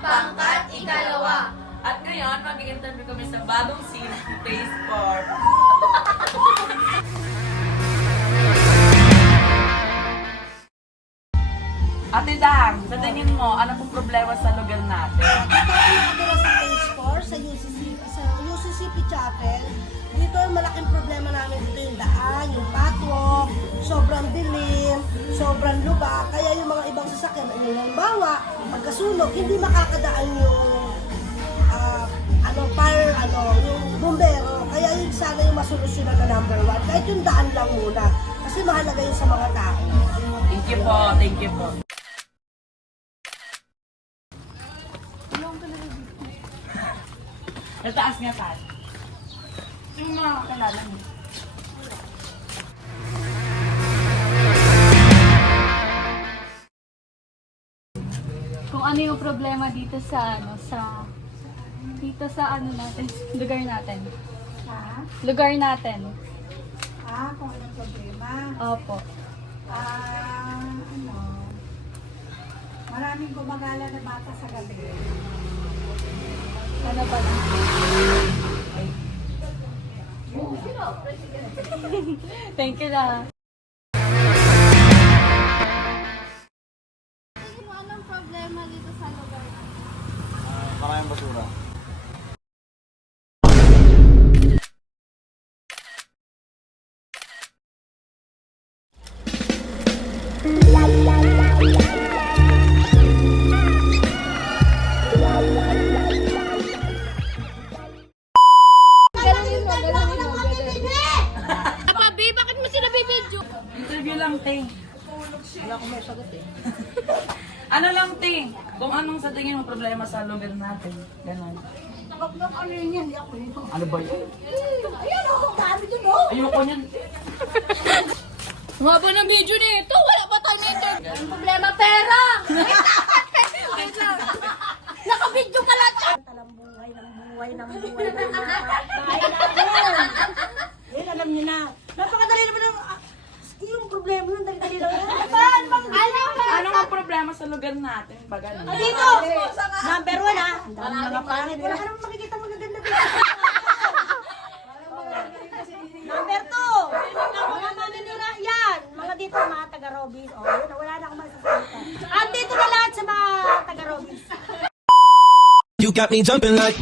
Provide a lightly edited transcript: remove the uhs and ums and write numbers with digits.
pangkat ikalawa. At ngayon, mag-i-interview kami sa bagong scene, Phase 4. Ate Dang, sa tingin mo, ano pong problema sa lugar natin? Dito ako nakatira sa Phase 4, sa UCCP Chapel. Dito ang malaking problema namin dito yung daan, yung patwalk, sobrang dilim, sobrang lubak. Kaya yung mga ibang sasakyan, halimbawa, pagkasunog, hindi makakadaan yung yung bumbero. Kaya yun sana yung masolusyonan na number 1. Kahit yung daan lang muna. Kasi mahalaga yun sa mga tao. Thank you po, thank you po. Nataas nga tayo. Sino mga kakilala mo? Kung ano yung problema dito sa natin, lugar natin. Ha? Lugar natin. Kung anong problema? Opo. Maraming gumagala na bata sa gabi. Ano ba na? Thank you na. Anong problema dito sa lugar? Maraming basura. Galunin mo, Pabi, bakit mo sila bibidyo? Interview lang, Ting. Wala akong may sagot eh. Ano lang, Ting? Kung anong sa tingin mo problema sa lugar natin. Ganon. Ano yun yan? Hindi ako yun. Ano ba yun? Ayan o, dami dun o. Ayoko niyan. Ang haba ng video nito, wala pa tayo nito. Ang problema, pera! Wait lang. Nakabidyo ka lang. Talang buhay ng buhay ng buhay ng bahay natin. Yun, alam niyo na. Napakadali naman ang... yung problema nun, dali-dali lang yan. Ano ang problema sa lugar natin? Baga naman. Dito! Number 1 ha. Ang dami mga pangit. Wala ka naman makikita magaganda dito. Number 2! Mga maninira yan. Mga dito, mga taga-Robis. O, yun, wala na akong masasalita. At dito na lahat sa mga taga-Robis. You got me jumping like